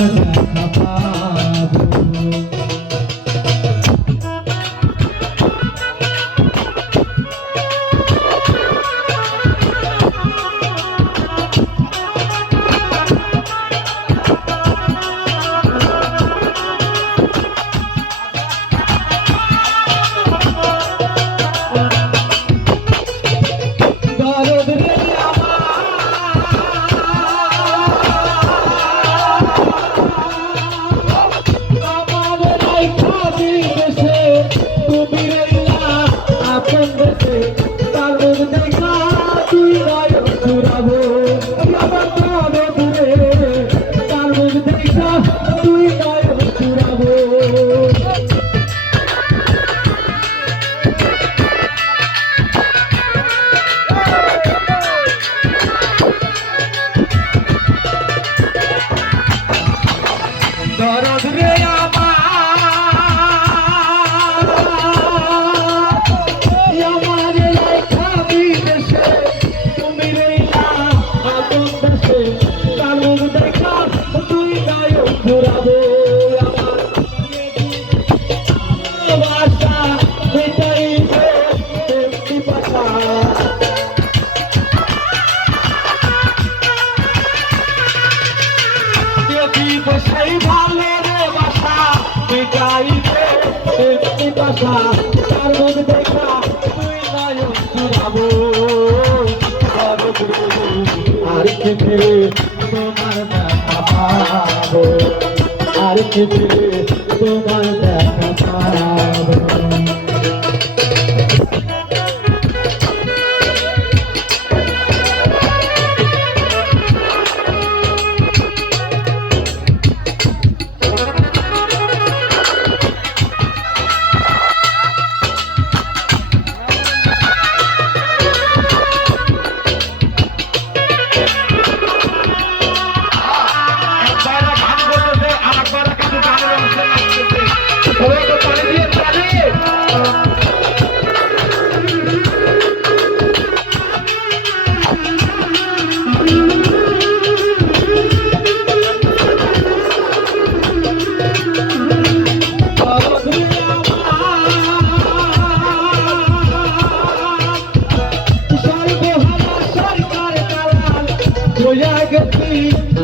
তোমার দেখা পাবো। দরদ রে আমার লেখা বিদেশে তুমি রইলা আপন দেশে তার মুখ দেখা তুই গায়ে ঘুরাবো আমার ভাষা এটাই একটি ভাষা সেই ভালো রে বাসা মিটাইতে একটি বাসা তার মুখ দেখা তুই নয়ন ঘুরাবো আর কিছু তোমার দেখা পাবো আর কিছু তোমার দেখা পাবো।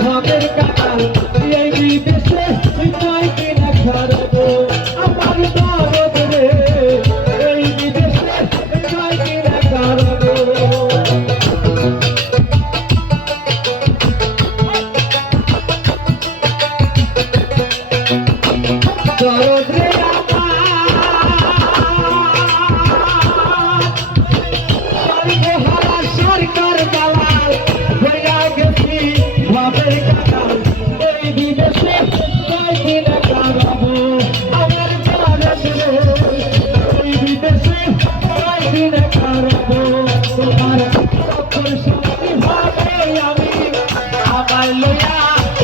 ভাবের কাটাল এই বিদেশে নয় কিনা খারাবো আমার দরদ রে এই বিদেশে নয় কিনা খারাবো দরদ রে আমার সরকার দালাল হইয়া গেছি ভাবের কাটাল এই বিদেশে নয় কিনা খারাবো আমার দরদ রে এই বিদেশে নয় কিনা খারাবো তোমার সকল শক্তি ভাবে আমি আমায় লইয়া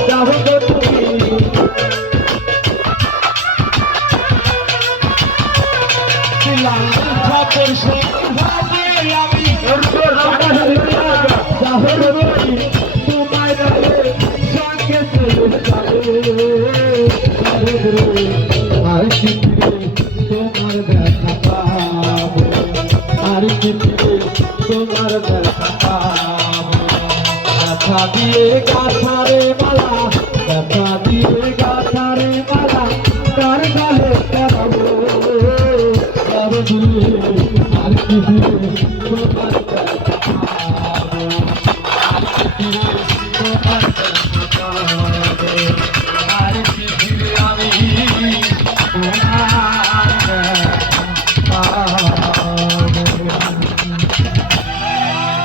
যাবো গো তুমি সকল শক্তি ভাবে আমি তোমায় সঙ্গে আর চিত্রে তোমার দেখা পাবো আর চিত্রে তোমার দেখা পাবো ব্যথা দিয়ে গাথারে মালা ব্যথা দিয়ে গাথারে মালা কার গালে পরাবো আর চিত্রে তোমার